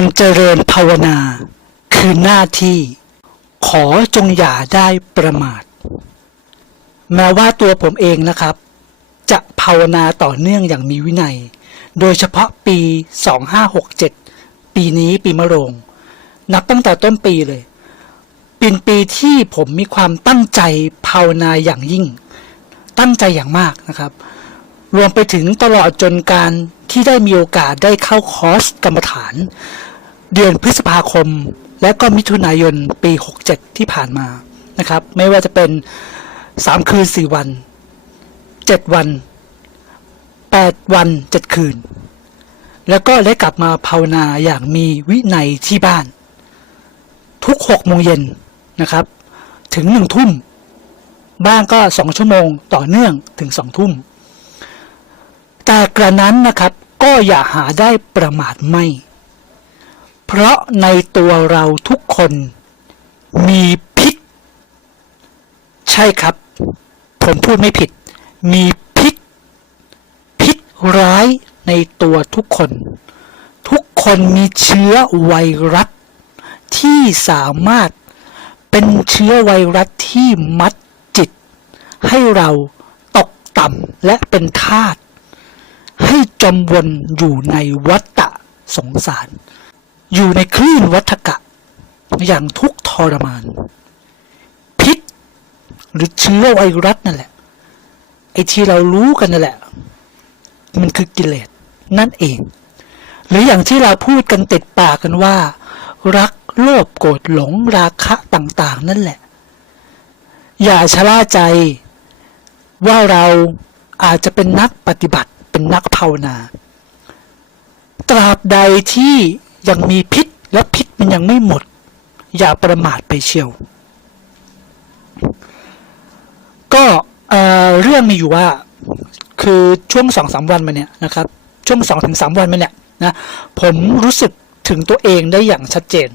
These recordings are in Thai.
การเจริญภาวนา คือหน้าที่ขอจงอย่าได้ประมาท แม้ว่าตัวผมเองนะครับ จะภาวนาต่อเนื่องอย่างมีวินัย โดยเฉพาะปี 2567 ปีนี้ปีมะโรง นับตั้งแต่ต้นปีเลย เป็นปีที่ผมมีความตั้งใจภาวนาอย่างยิ่ง ตั้งใจอย่างมากนะครับ รวมไปถึงตลอดจนการที่ได้มีโอกาสได้เข้าคอร์สกรรมฐาน เดือนพฤษภาคม และก็มิถุนายนปี 67 ที่ผ่านมานะครับ ไม่ว่าจะเป็น 3 คืน 4 วัน 7 วัน 8 วัน 7 คืน แล้วก็ได้กลับมาภาวนาอย่างมีวินัยที่บ้าน ทุก 6 โมงเย็นนะครับ ถึง 1 ทุ่ม บ้างก็ 2 ชั่วโมงต่อเนื่องถึง 2 ทุ่ม แต่กระนั้นนะครับก็อย่าหาได้ประมาทไม่ เพราะในตัวเราทุกคนมีพิษ ใช่ครับ ผมพูดไม่ผิด มีพิษ พิษร้ายในตัวทุกคน ทุกคนมีเชื้อไวรัส ที่สามารถเป็นเชื้อไวรัสที่มัดจิต ให้เราตกต่ำและเป็นทาสให้จมวนอยู่ในวัฏฏะสงสาร อยู่ในคลื่นวัฏกะ อย่างทุกทรมาน พิษ หรือเชื้อไวรัสนั่นแหละ ไอ้ที่เรารู้กันนั่นแหละ มันคือกิเลสนั่นเอง หรืออย่างที่เราพูดกันติดปากกันว่า รักโลภโกรธหลงราคะต่างๆ นั่นแหละ อย่าชะล่าใจว่าเราอาจจะเป็นนักปฏิบัติเป็นนักภาวนา ตราบใดที่ ยังมีพิษและพิษมันยังไม่หมด อย่าประมาทไปเชียว ก็เเรื่องมีอยู่ว่า คือช่วงสองสามวันมาเนี่ยนะครับ ช่วงสองถึงสามวันมาเนี่ยนะผมรู้สึกถึงตัวเองได้อย่างชัดเจน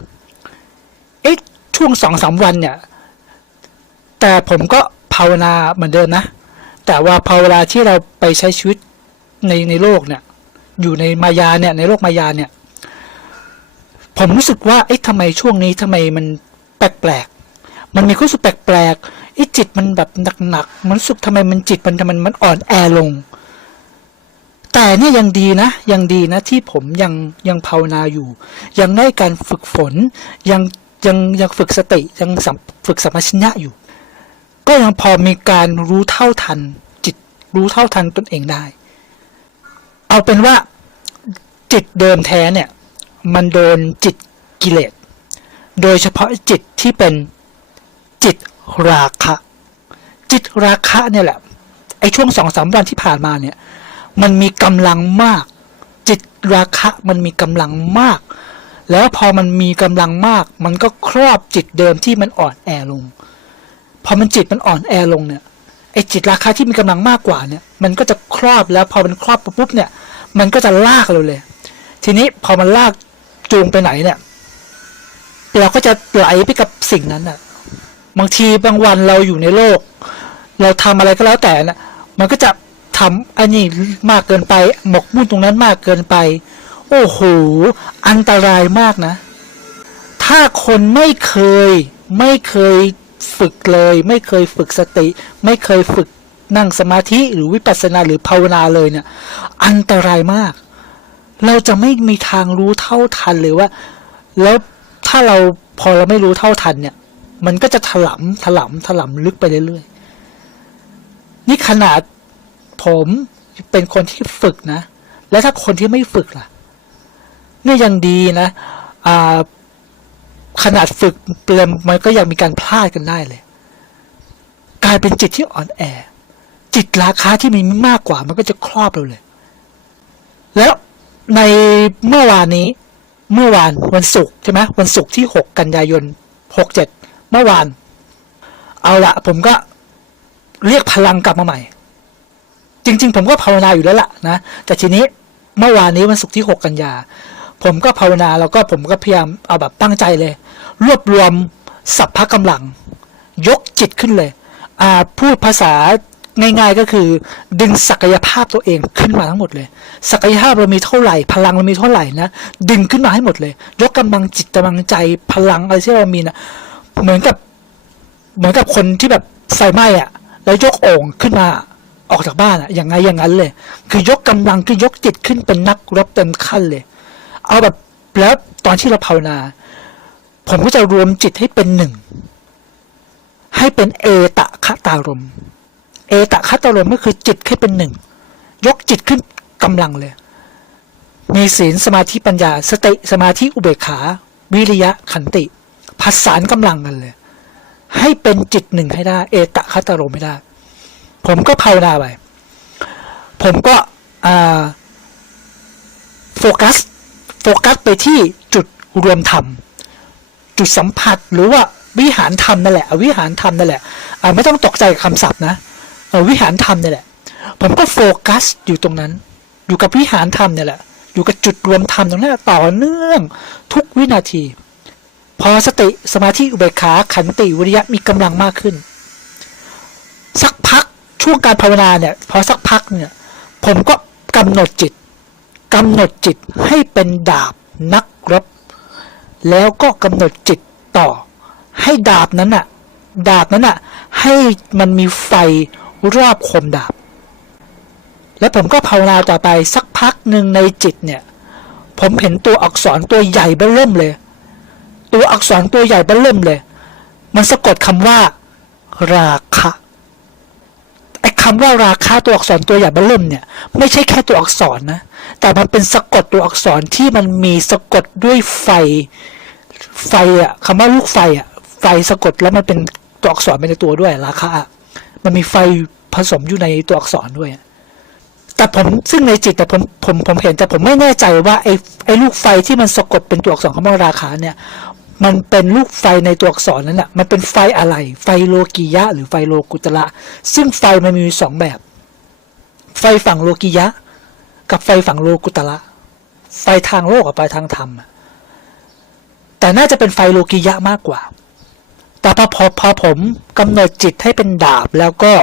เอ๊ะช่วงสองสามวันเนี่ย แต่ผมก็ภาวนาเหมือนเดิมนะ แต่ว่าพอเวลาที่เราไปใช้ชีวิตในในโลกเนี่ย อยู่ในมายาเนี่ยในโลกมายาเนี่ย ผมรู้สึกว่าเอ๊ะทำไมช่วงนี้ทำไมมันแปลกๆมันมีความรู้สึกแปลกๆไอ้จิตมันแบบหนักๆมันรู้สึกทำไมมันจิตมันทำไมมันอ่อนแอลง แต่เนี่ยยังดีนะ ยังดีนะที่ผมยังยังภาวนาอยู่ ยังได้การฝึกฝน ยังยังยังฝึกสติยังฝึกสัมปชัญญะอยู่ ก็ยังพอมีการรู้เท่าทัน จิตรู้เท่าทันตนเองได้ เอาเป็นว่าจิตเดิมแท้เนี่ย มันโดนจิตกิเลส โดยเฉพาะจิตที่เป็นจิตราคะ จิตราคะเนี่ยแหละ ไอ้ช่วงสองสามวันที่ผ่านมาเนี่ย มันมีกำลังมาก จิตราคะมันมีกำลังมาก แล้วพอมันมีกำลังมาก มันก็ครอบจิตเดิมที่มันอ่อนแอลง พอมันจิตมันอ่อนแอลงเนี่ย ไอ้จิตราคะที่มีกำลังมากกว่าเนี่ย มันก็จะครอบแล้วพอมันครอบปุ๊บเนี่ย มันก็จะลากเราเลย ทีนี้พอมันลาก จูงไปไหนเนี่ย เราก็จะไหลไปกับสิ่งนั้นน่ะ บางทีบางวันเราอยู่ในโลก เราทำอะไรก็แล้วแต่น่ะมันก็จะทำอันนี้มากเกินไป หมกมุ่นตรงนั้นมากเกินไป โอ้โห อันตรายมากนะ ถ้าคนไม่เคย ไม่เคยฝึกเลย ไม่เคยฝึกสติ ไม่เคยฝึกนั่งสมาธิหรือวิปัสสนาหรือภาวนาเลยเนี่ย อันตรายมาก เราจะไม่มีทางรู้เท่าทันเลยว่า แล้วถ้าเราพอเราไม่รู้เท่าทันเนี่ย มันก็จะถลำถลำถลำลึกไปเรื่อยๆ นี่ขนาดผมเป็นคนที่ฝึกนะ แล้วถ้าคนที่ไม่ฝึกล่ะ นี่ยยังดีนะอ่าขนาดฝึกเปลมมันก็ยังมีการพลาดกันได้เลย กลายเป็นจิตที่อ่อนแอ จิตราคาที่มีมากกว่ามันก็จะครอบเราเลย แล้ว ในเมื่อวานนี้ เมื่อวานวันศุกร์ใช่ไหมวันศุกร์ที่หกกันยายนหกเจ็ดเมื่อวาน เอาละผมก็เรียกพลังกลับมาใหม่ จริง ๆ ผมก็ภาวนาอยู่แล้วล่ะนะแต่ทีนี้เมื่อวานนี้วันศุกร์ที่หกกันยา ผมก็ภาวนาแล้วก็ผมก็พยายามเอาแบบตั้งใจเลย รวบรวมสัพพะกำลัง ยกจิตขึ้นเลย อ่าพูดภาษา ง่ายๆก็คือ ดึงศักยภาพตัวเองขึ้นมาทั้งหมดเลย ศักยภาพเรามีเท่าไหร่ พลังเรามีเท่าไหร่นะดึงขึ้นมาให้หมดเลย ยกกำลังจิตกำลังใจพลังอะไรที่เรามีนะเหมือนกับเหมือนกับคนที่แบบไฟไหม้อะแล้วยกโอ่งขึ้นมาออกจากบ้านอะอย่างไงอย่างนั้นเลย คือยกกำลังคือยกจิตขึ้นเป็นนักรบเต็มขั้นเลย เอาแบบแล้วตอนที่เราภาวนา ผมก็จะรวมจิตให้เป็นหนึ่งให้เป็นเอตะคตารมณ์ เอตะคตารมก็คือจิตให้เป็นหนึ่ง ยกจิตขึ้นกำลังเลย มีศีลสมาธิปัญญา สติสมาธิอุเบกขา วิริยะขันติผสานกำลังกันเลย ให้เป็นจิตหนึ่งให้ได้ เอตะคตารมไม่ได้ ผมก็ภาวนาไปผมก็โฟกัสโฟกัสไปที่จุดรวมธรรม จุดสัมผัสหรือว่าวิหารธรรมนั่นแหละ วิหารธรรมนั่นแหละไม่ต้องตกใจกับคำศัพท์นะ วิหารธรรมเนี่ยแหละ ผมก็โฟกัสอยู่ตรงนั้น อยู่กับวิหารธรรมเนี่ยแหละ อยู่กับจุดรวมธรรมตรงนั้นต่อเนื่องทุกวินาที พอสติสมาธิอุเบกขาขันติวิริยะมีกำลังมากขึ้น สักพักช่วงการภาวนาเนี่ยพอสักพักเนี่ยผมก็กำหนดจิตกำหนดจิตให้เป็นดาบนักรบ แล้วก็กำหนดจิตต่อ ให้ดาบนั้นน่ะดาบนั้นน่ะให้มันมีไฟ รอบคมดาบ แล้วผมก็ภาวนาต่อไปสักพักหนึ่งในจิตเนี่ย ผมเห็นตัวอักษรตัวใหญ่เบ้อเริ่มเลย ตัวอักษรตัวใหญ่เบ้อเริ่มเลย มันสะกดคำว่า ราคะไอ้คำว่าราคาตัวอักษรตัวใหญ่เบ้อเริ่มเนี่ย ไม่ใช่แค่ตัวอักษรนะ แต่มันเป็นสะกดตัวอักษรที่มันมีสะกดด้วยไฟ ไฟอะคำว่าลูกไฟอะไฟสะกดแล้วมันเป็นตัวอักษรไปในตัวด้วยราคา มันมีไฟผสมอยู่ในตัวอักษรด้วย แต่ผมซึ่งในจิตแต่ผมผมผมเห็นแต่ผมไม่แน่ใจว่าไอ้ไอ้ลูกไฟที่มันสะกดเป็นตัวอักษรคำว่าราคาเนี่ย มันเป็นลูกไฟในตัวอักษรนั้นน่ะมันเป็นไฟอะไร ไฟโลกียะ หรือไฟโลกุตระซึ่งไฟมันมีสองแบบ ไฟฝั่งโลกียะ กับไฟฝั่งโลกุตระไฟทางโลกกับไฟทางธรรมแต่น่าจะเป็นไฟโลกียะมากกว่า แต่พอพอพอผมกำหนดจิตให้เป็นดาบ แล้วก็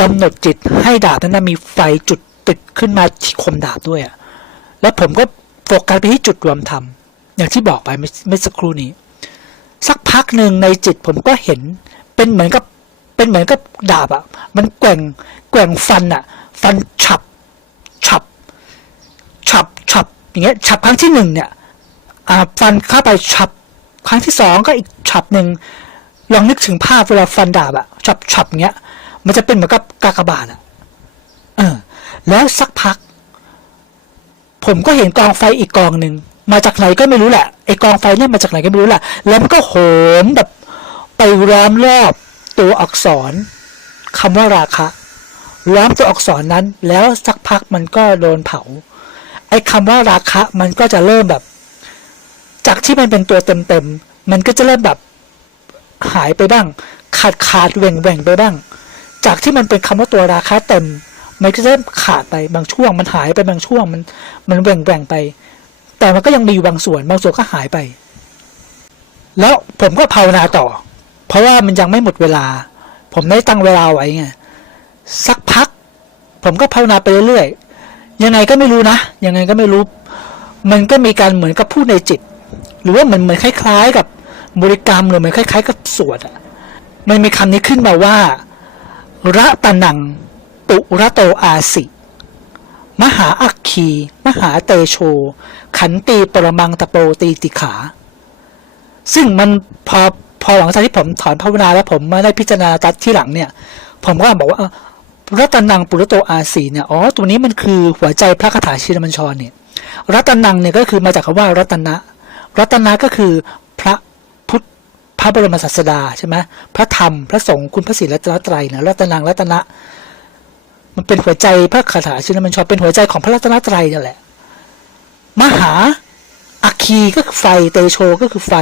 กำหนดจิตให้ดาบนั้นมีไฟจุดติดขึ้นมาที่คมดาบด้วยอะแล้วผมก็โฟกัสไปที่จุดรวมธรรมอย่างที่บอกไปไม่ไม่สักครู่นี้ สักพักหนึ่งในจิตผมก็เห็นเป็นเหมือนกับเป็นเหมือนกับดาบอะ่ะ มันแกว่งแกว่งฟันอะ่ะ ฟันฉับฉับฉับฉับอย่างเงี้ยฉับครั้งที่หนึ่งเนี่ยอ่าฟันเข้าไปฉับครั้งที่สองก็อีกฉับหนึ่ง ลองนึกถึงภาพเวลาฟันดาบอะฉับฉับเงี้ย มันจะเป็นเหมือนกับกากบาทอะเออ แล้วสักพัก ผมก็เห็นกองไฟอีกกองหนึ่งมาจากไหนก็ไม่รู้แหละไอกองไฟเนี่ยมาจากไหนก็ไม่รู้แหละแล้วมันก็โหมแบบไปล้อมรอบตัวอักษรคำว่าราคะล้อมตัวอักษรนั้น แล้วสักพักมันก็โดนเผา ไอ้คำว่าราคะมันก็จะเริ่มแบบ จากที่มันเป็นตัวเต็มๆมันก็จะเริ่มแบบ หายไปบ้าง ขาดขาดแหว่งแหว่งไปบ้าง จากที่มันเป็นคำว่าตัวราคะเต็ม มันก็จะเริ่มขาดไปบางช่วง มันหายไปบางช่วงมันมันแหว่งแหว่งไป แต่มันก็ยังมีอยู่บางส่วน บางส่วนก็หายไป แล้วผมก็ภาวนาต่อ เพราะว่ามันยังไม่หมดเวลา ผมได้ตั้งเวลาไว้ไงสักพัก ผมก็ภาวนาไปเรื่อยๆยังไงก็ไม่รู้นะยังไงก็ไม่รู้ มันก็มีการเหมือนกับพูดในจิต หรือว่าเหมือนเหมือนคล้าย ๆ กับ บริกรรมหรือเหมือนคล้าย ๆ กับสวดอะมันมีคำนี้ขึ้นมาว่าระตนัง ปุระโตอาสิ มหาอัคคี มหาเตโช ขันตีปรมังตะโปตีติขา ซึ่งมันพอพอหลังจากที่ผมถอนภาวนาแล้วผมมาได้พิจารณาตัดที่หลังเนี่ย ผมก็บอกว่ารัตนังปุระโตอาสีเนี่ยอ๋อตัวนี้มันคือหัวใจพระคาถาชินมัญชรเนี่ยรัตนังเนี่ยก็คือมาจากคำว่ารัตนะ รัตนะก็คือ พระบรมศาสดาใช่ไหมพระธรรมพระสงฆ์คุณพระศรีรัตนตรัยนะรัตนังรัตนะ มันเป็นหัวใจพระคาถาชินมัญชรเป็นหัวใจของพระรัตนตรัยนั่นแหละ มหาอัคคีก็คือไฟเตโชก็คือไฟ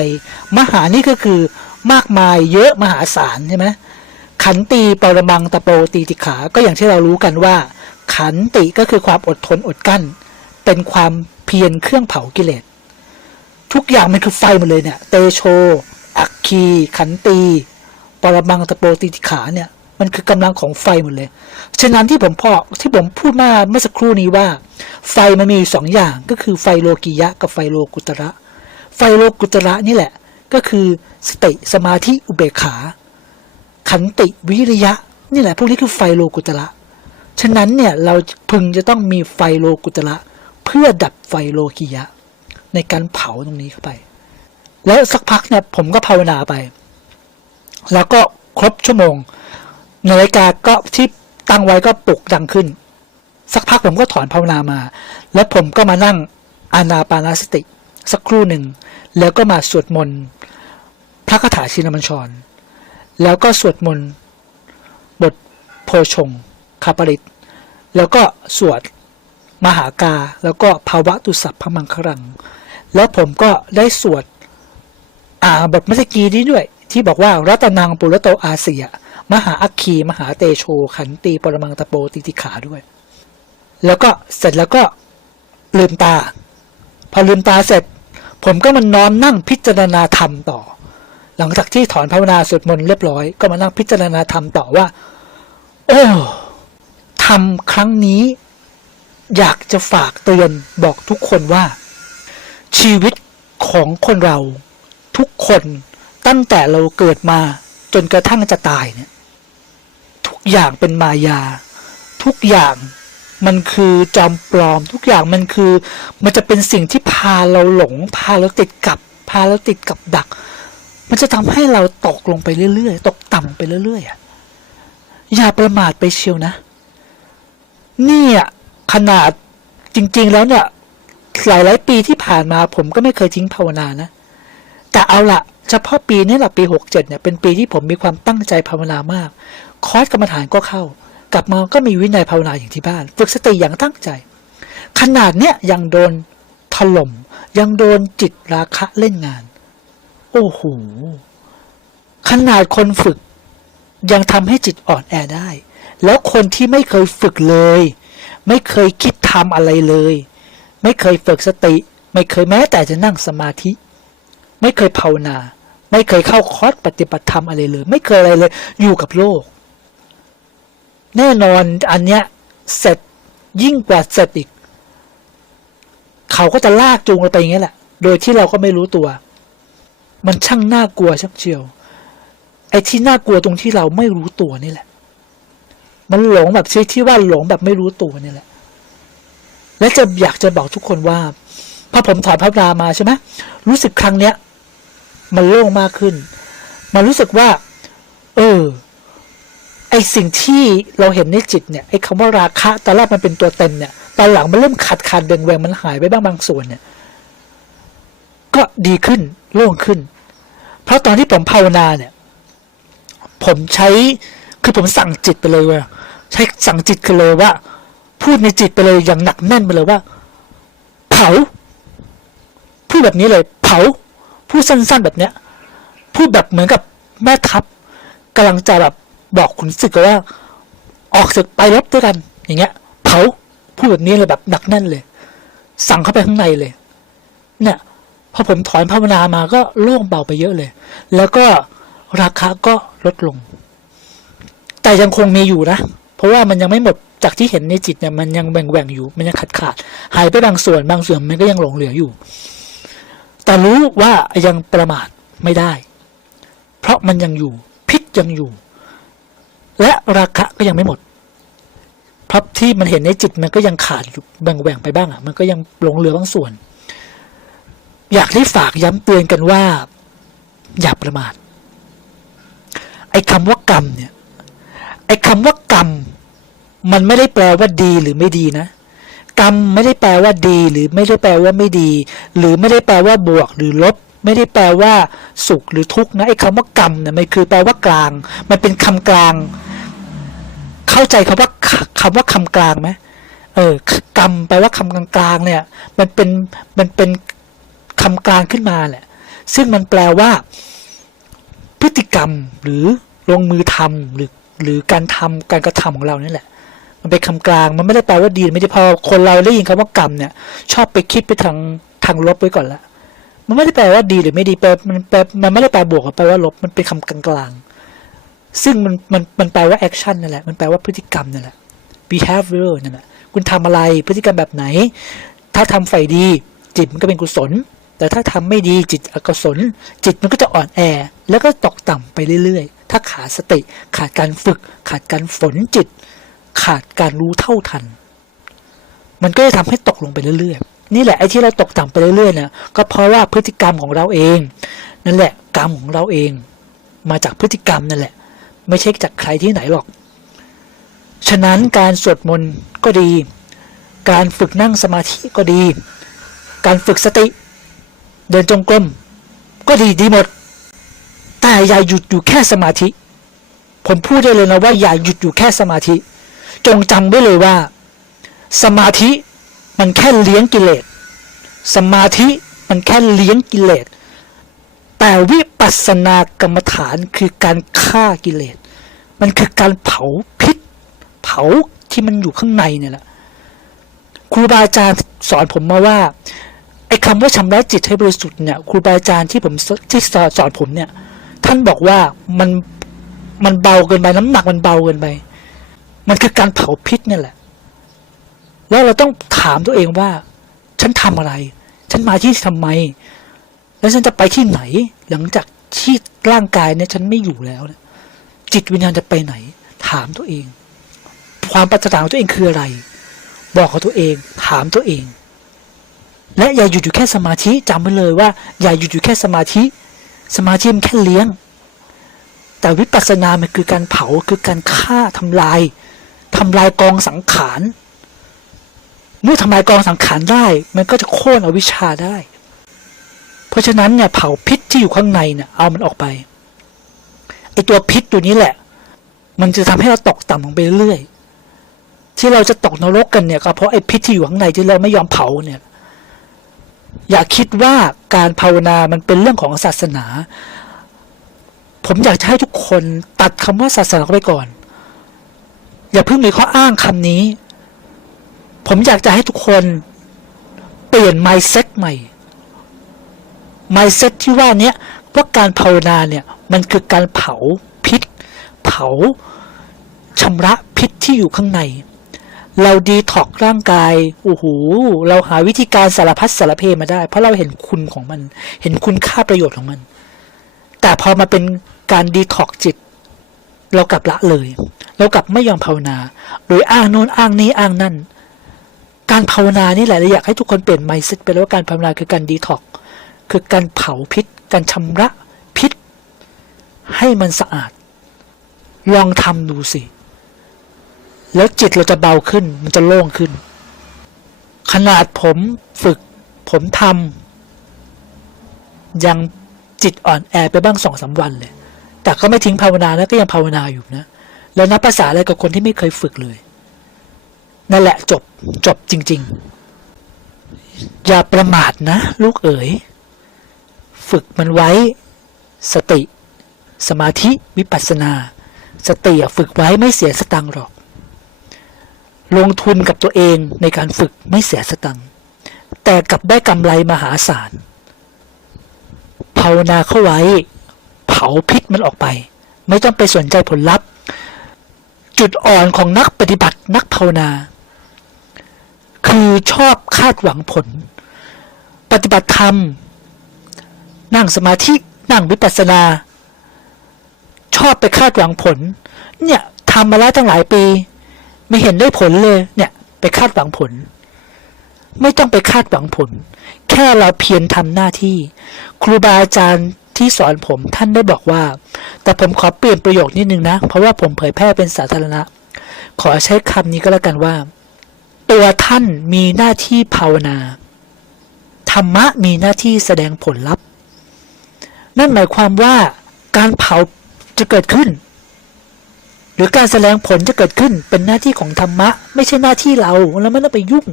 มหานี่ก็คือมากมายเยอะมหาศาลใช่ไหมขันตีปรมังตะโปตีติขา ก็อย่างที่เรารู้กันว่า ขันติก็คือความอดทนอดกั้น เป็นความเพียรเครื่องเผากิเลส ทุกอย่างมันคือไฟหมดเลยเนี่ย เตโช อัคคีขันตี ปรมังตะโปตีติขาเนี่ย มันคือกำลังของไฟหมดเลย ฉะนั้นที่ผมพอที่ผมพูดมาเมื่อสักครู่นี้ว่า ไฟมันมีอยู่สองอย่างก็คือไฟโลกิยะ กับไฟโลกุตระ ไฟโลกุตระนี่แหละ ก็คือสติสมาธิอุเบกขา ขันติวิริยะ นี่แหละ พวกนี้คือไฟโลกุตระฉะนั้นเนี่ยเราพึงจะต้องมีไฟโลกุตระเพื่อดับไฟโลกิยะ ในการเผาตรงนี้เข้าไป แล้วสักพักเนี่ยผมก็ภาวนาไป แล้วก็ครบชั่วโมงนาฬิกาก็ที่ตั้งไว้ก็ปลุกดังขึ้น สักพักผมก็ถอนภาวนามา แล้วผมก็มานั่งอานาปานาสติ สักครู่หนึ่ง แล้วก็มาสวดมนต์พระคาถาชินบัญชร แล้วก็สวดมนต์บทโพชงคาปริต แล้วก็สวดมหากา แล้วก็ภาวะตุสัพพมังครัง แล้วผมก็ได้สวด อ่าบทเมื่อกี้นี้ด้วย ที่บอกว่ารัตนังปุรโตอาเสีย มหาอัคคี มหาเตโช ขันตีปรมังตะโปติติขาด้วย แล้วก็เสร็จแล้วก็ลืมตา พอลืมตาเสร็จ ผมก็มานอนนั่งพิจารณาธรรมต่อ หลังจากที่ถอนภาวนาสวดมนต์เรียบร้อย ก็มานั่งพิจารณาธรรมต่อว่า โอ้ทำครั้งนี้ อยากจะฝากเตือนบอกทุกคนว่า ชีวิตของคนเรา ทุกคนตั้งแต่เราเกิดมาจนกระทั่งจะตายเนี่ย ทุกอย่างเป็นมายา ทุกอย่างมันคือจอมปลอม ทุกอย่างมันคือ มันจะเป็นสิ่งที่พาเราหลง พาเราติดกับ พาเราติดกับดัก มันจะทำให้เราตกลงไปเรื่อยๆ ตกต่ำไปเรื่อยๆอย่าประมาทไปเชียวนะ เนี่ยขนาดจริง ๆ แล้วเนี่ยหลายหลายปีที่ผ่านมาผมก็ไม่เคยทิ้งภาวนานะ แต่เอาละเฉพาะปีนี้แหละปี 67เนี่ยเป็นปีที่ผมมีความตั้งใจภาวนามาก คอร์สกรรมฐานก็เข้า กลับมาก็มีวินัยภาวนาอย่างที่บ้าน ฝึกสติอย่างตั้งใจ ขนาดเนี้ยยังโดนถล่ม ยังโดนจิตราคะเล่นงาน โอ้โหขนาดคนฝึกยังทำให้จิตอ่อนแอได้ แล้วคนที่ไม่เคยฝึกเลย ไม่เคยคิดทำอะไรเลย ไม่เคยฝึกสติ ไม่เคยแม้แต่จะนั่งสมาธิ ไม่เคยภาวนา ไม่เคยเข้าคอร์สปฏิบัติธรรมอะไรเลย ไม่เคยอะไรเลย อยู่กับโลก แน่นอนอันเนี้ยเสร็จยิ่งกว่าเสร็จอีก เขาก็จะลากจูงเราไปอย่างนี้ยแหละ โดยที่เราก็ไม่รู้ตัว มันช่างน่ากลัวชักเชียว ไอ้ที่น่ากลัวตรงที่เราไม่รู้ตัวนี่แหละ มันหลงแบบที่ที่ว่าหลงแบบไม่รู้ตัวนี่แหละ และจะอยากจะบอกทุกคนว่าพอผมถอนพระนามาใช่ไหมรู้สึกครั้งเนี้ย มันโล่งมากขึ้น มันรู้สึกว่า เออ ไอสิ่งที่เราเห็นในจิตเนี่ย ไอคำว่าราคะตอนแรกมันเป็นตัวเต็มเนี่ย ตอนหลังมันเริ่มขาดขาดเบ่งแหวงมันหายไปบ้างบางส่วนเนี่ย ก็ดีขึ้น โล่งขึ้น เพราะตอนที่ผมภาวนาเนี่ย ผมใช้ คือผมสั่งจิตไปเลยว่าใช้สั่งจิตกันเลยว่า พูดในจิตไปเลยอย่างหนักแน่นไปเลยว่า เผา พูดแบบนี้เลย เผา พูดสั้นๆแบบเนี้ย พูดแบบเหมือนกับแม่ทัพกำลังจะแบบบอกขุนศึกว่า ออกศึกไปรบด้วยกัน อย่างเงี้ย เผาพูดแบบนี้เลยแบบหนักแน่นเลย สั่งเข้าไปข้างในเลย เนี่ยพอผมถอนภาวนามาก็โล่งเบาไปเยอะเลย แล้วก็ราคาก็ลดลง แต่ยังคงมีอยู่นะ เพราะว่ามันยังไม่หมดจากที่เห็นในจิตเนี่ยมันยังแบ่งแบ่งอยู่ มันยังขาดขาดหายไปบางส่วนบางส่วนมันก็ยังหลงเหลืออยู่ แต่รู้ว่ายังประมาทไม่ได้ เพราะมันยังอยู่ พิษยังอยู่ และราคะก็ยังไม่หมดเพราะที่มันเห็นในจิตมันก็ยังขาดอยู่แบ่งแบ่งๆไปบ้างอะ มันก็ยังหลงเหลือบางส่วน อยากให้ฝากย้ำเตือนกันว่า อย่าประมาทไอ้คำว่ากรรมเนี่ย ไอ้คำว่ากรรม มันไม่ได้แปลว่าดีหรือไม่ดีนะ กรรมไม่ได้แปลว่าดี หรือไม่ได้แปลว่าไม่ดี หรือไม่ได้แปลว่าบวกหรือลบ ไม่ได้แปลว่าสุขหรือทุกข์นะไอ้คำว่ากรรมเนี่ยมันคือแปลว่ากลาง มันเป็นคำกลาง เข้าใจคำว่าคำว่าคำกลางไหมเออกรรมแปลว่าคำกลางๆเนี่ย มันเป็นมันเป็นคำกลางขึ้นมาแหละ ซึ่งมันแปลว่า พฤติกรรมหรือลงมือทำหรือหรือการทำการกระทำของเรานี่แหละ มันเป็นคำกลาง มันไม่ได้แปลว่าดีหรือไม่ได้พอคนเราได้ยินคำว่ากรรมเนี่ย ชอบไปคิดไปทางทางลบไว้ก่อนละมันไม่ได้แปลว่าดีหรือไม่ดีแปลมันแปลมันไม่ได้แปลบวกกับแปลว่าลบมันเป็นคำกลางๆซึ่งมันมันมันแปลว่า action นั่นแหละมันแปลว่าพฤติกรรมนั่นแหละ behavior นั่นแหละคุณทำอะไรพฤติกรรมแบบไหน ถ้าทำฝ่ายดี จิตมันก็เป็นกุศล แต่ถ้าทำไม่ดีจิตอกุศล จิตมันก็จะอ่อนแอ แล้วก็ตกต่ำไปเรื่อยๆ ถ้าขาดสติ ขาดการฝึก ขาดการฝนจิต ขาดการรู้เท่าทัน มันก็จะทำให้ตกลงไปเรื่อยๆ นี่แหละไอ้ที่เราตกต่ำไปเรื่อยๆเนี่ยก็เพราะว่าพฤติกรรมของเราเอง นั่นแหละกรรมของเราเอง มาจากพฤติกรรมนั่นแหละ ไม่ใช่จากใครที่ไหนหรอก ฉะนั้นการสวดมนต์ก็ดี การฝึกนั่งสมาธิก็ดี การฝึกสติ เดินจงกรมก็ดีดีหมด แต่อย่าหยุดอยู่แค่สมาธิ ผมพูดได้เลยนะว่าอย่าหยุดอยู่แค่สมาธิ จงจำไว้เลยว่า สมาธิมันแค่เลี้ยงกิเลส สมาธิมันแค่เลี้ยงกิเลส แต่วิปัสสนากรรมฐานคือการฆ่ากิเลส มันคือการเผาพิษ เผาที่มันอยู่ข้างในเนี่ยแหละ ครูบาอาจารย์สอนผมมาว่าไอ้คำว่าชำระจิตให้บริสุทธิ์เนี่ยครูบาอาจารย์ที่ผมที่สอนสอนผมเนี่ย ท่านบอกว่ามันมันเบาเกินไป น้ำหนักมันเบาเกินไป มันคือการเผาพิษนี่แหละ แล้วเราต้องถามตัวเองว่า ฉันทำอะไร ฉันมาที่ทำไม แล้วฉันจะไปที่ไหน หลังจากที่ร่างกายเนี่ยฉันไม่อยู่แล้วเนี่ยจิตวิญญาณจะไปไหน ถามตัวเอง ความปรารถนาของตัวเองคืออะไร บอกกับตัวเอง ถามตัวเอง และอย่าหยุดอยู่แค่สมาธิจำไว้เลยว่า อย่าหยุดอยู่แค่สมาธิ สมาธิมันแค่เลี้ยง แต่วิปัสสนามันคือการเผาคือการฆ่าทำลาย ทำลายกองสังขาร เมื่อทำลายกองสังขารได้ มันก็จะโค่นอวิชชาได้ เพราะฉะนั้นเนี่ยเผาพิษที่อยู่ข้างในเนี่ยเอามันออกไปไอตัวพิษตัวนี้แหละ มันจะทำให้เราตกต่ำลงไปเรื่อยๆที่เราจะตกนรกกันเนี่ยก็เพราะไอพิษที่อยู่ข้างในที่เราไม่ยอมเผาเนี่ย อย่าคิดว่าการภาวนามันเป็นเรื่องของศาสนา ผมอยากจะให้ทุกคนตัดคำว่าศาสนาไปก่อน อย่าเพิ่งมีข้ออ้างคำนี้ ผมอยากจะให้ทุกคน เปลี่ยน mindset ใหม่ mindset ที่ว่านี้ว่าการภาวนาเนี่ย มันคือการเผาพิษ เผาชำระพิษที่อยู่ข้างใน เราดีท็อกร่างกายโอ้โหเราหาวิธีการสารพัดสารเพมาได้ เพราะเราเห็นคุณของมัน เห็นคุณค่าประโยชน์ของมัน แต่พอมาเป็นการดีท็อกจิต เรากลับละเลย เรากลับไม่ยอมภาวนา โดยอ้างโน้นอ้างนี้อ้างนั่น การภาวนานี่แหละเราอยากให้ทุกคนเปลี่ยนไมซ์เซ็ตไปแล้วว่าการภาวนาคือการดีท็อกคือการเผาพิษ การชำระพิษ ให้มันสะอาด ลองทำดูสิ แล้วจิตเราจะเบาขึ้น มันจะโล่งขึ้น ขนาดผมฝึก ผมทำยังจิตอ่อนแอไปบ้างสองสามวันเลย แต่ก็ไม่ทิ้งภาวนานะก็ยังภาวนาอยู่นะ แล้วนับภาษาอะไรกับคนที่ไม่เคยฝึกเลย นั่นแหละจบจบจริง ๆ อย่าประมาทนะ ลูกเอ๋ย ฝึกมันไว้ สติ สมาธิวิปัสสนา สติฝึกไว้ไม่เสียสตังหรอก ลงทุนกับตัวเองในการฝึกไม่เสียสตังแต่กลับได้กำไรมหาศาลภาวนาเข้าไว้ เผาพิษมันออกไป ไม่ต้องไปสนใจผลลัพธ์ จุดอ่อนของนักปฏิบัตินักภาวนา คือชอบคาดหวังผล ปฏิบัติธรรม นั่งสมาธินั่งวิปัสสนา ชอบไปคาดหวังผล เนี่ยทำมาแล้วตั้งหลายปี ไม่เห็นได้ผลเลย เนี่ยไปคาดหวังผล ไม่ต้องไปคาดหวังผล แค่เราเพียรทำหน้าที่ ครูบาอาจารย์ ที่สอนผมท่านได้บอกว่า แต่ผมขอเปลี่ยนประโยคนิดนึงนะ เพราะว่าผมเผยแพร่เป็นสาธารณะ ขอใช้คำนี้ก็แล้วกันว่า ตัวท่านมีหน้าที่ภาวนา ธรรมะมีหน้าที่แสดงผลลัพธ์ นั่นหมายความว่าการเผาจะเกิดขึ้น หรือการแสดงผลจะเกิดขึ้นเป็นหน้าที่ของธรรมะ ไม่ใช่หน้าที่เราเราไม่ต้องไปยุ่ง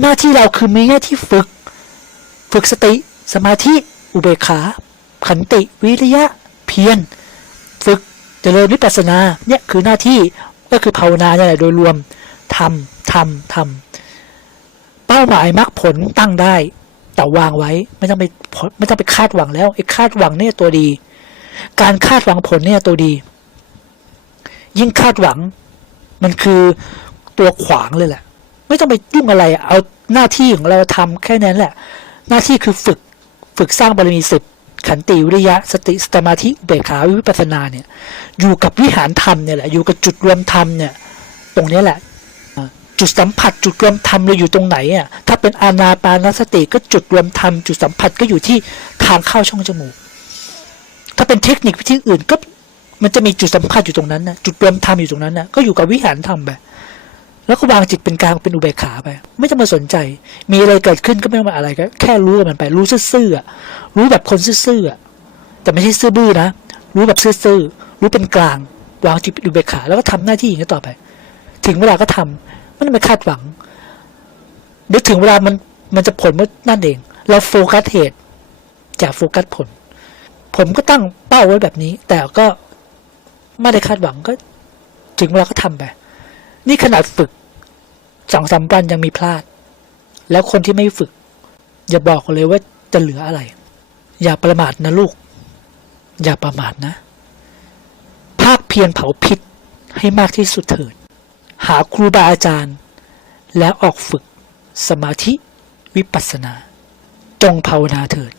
หน้าที่เราคือมีหน้าที่ฝึก ฝึกสติ สมาธิ อุเบกขา ขันติวิริยะเพียรฝึกเจริญวิปัสสนาเนี่ยคือหน้าที่ก็คือภาวนาเนี่ยแหละโดยรวมทำทำทำเป้าหมายมรรคผลตั้งได้ แต่วางไว้ไม่ต้องไปไม่ต้องไปคาดหวังแล้วไอ้คาดหวังเนี่ยตัวดี การคาดหวังผลเนี่ยตัวดี ยิ่งคาดหวังมันคือตัวขวางเลยแหละ ไม่ต้องไปยุ่งอะไร เอาหน้าที่ของเราทำแค่นั้นแหละ หน้าที่คือฝึก ฝึกสร้างบารมีสิบ ขันติวิริยะสติสมาธิอุเบกขาวิปัสนาเนี่ยอยู่กับวิหารธรรมเนี่ยแหละอยู่กับจุดรวมธรรมเนี่ยตรงนี้แหละจุดสัมผัสจุดรวมธรรมเราอยู่ตรงไหนอะถ้าเป็นอานาปานสติก็จุดรวมธรรมจุดสัมผัสก็อยู่ที่ทางเข้าช่องจมูก ถ้าเป็นเทคนิควิธีอื่นก็มันจะมีจุดสัมผัสอยู่ตรงนั้นนะจุดรวมธรรมอยู่ตรงนั้นนะก็อยู่กับวิหารธรรมไป แล้วก็วางจิตเป็นกลางเป็นอุเบกขาไป ไม่ต้องมาสนใจ มีอะไรเกิดขึ้นก็ไม่ต้องมาอะไรก็แค่รู้กับมันไป รู้ซื่อๆรู้แบบคนซื่อๆแต่ไม่ใช่ซื่อบื้อนะ รู้แบบซื่อๆรู้เป็นกลาง วางจิตเป็นอุเบกขาแล้วก็ทำหน้าที่อย่างนี้ต่อไป ถึงเวลาก็ทำไม่ต้องไปคาดหวังเดี๋ยวถึงเวลามันมันจะผลเมื่อนั่นเอง เราโฟกัสเหตุจากโฟกัสผล ผมก็ตั้งเป้าไว้แบบนี้ แต่ก็ไม่ได้คาดหวังก็ ถึงเวลาก็ทำไปนี่ขนาดฝึก สองสามวันยังมีพลาด แล้วคนที่ไม่ฝึก อย่าบอกเลยว่าจะเหลืออะไร อย่าประมาทนะลูก อย่าประมาทนะ ภาคเพียรเผาพิษให้มากที่สุดเถิด หาครูบาอาจารย์ แล้วออกฝึกสมาธิวิปัสสนา จงภาวนาเถิด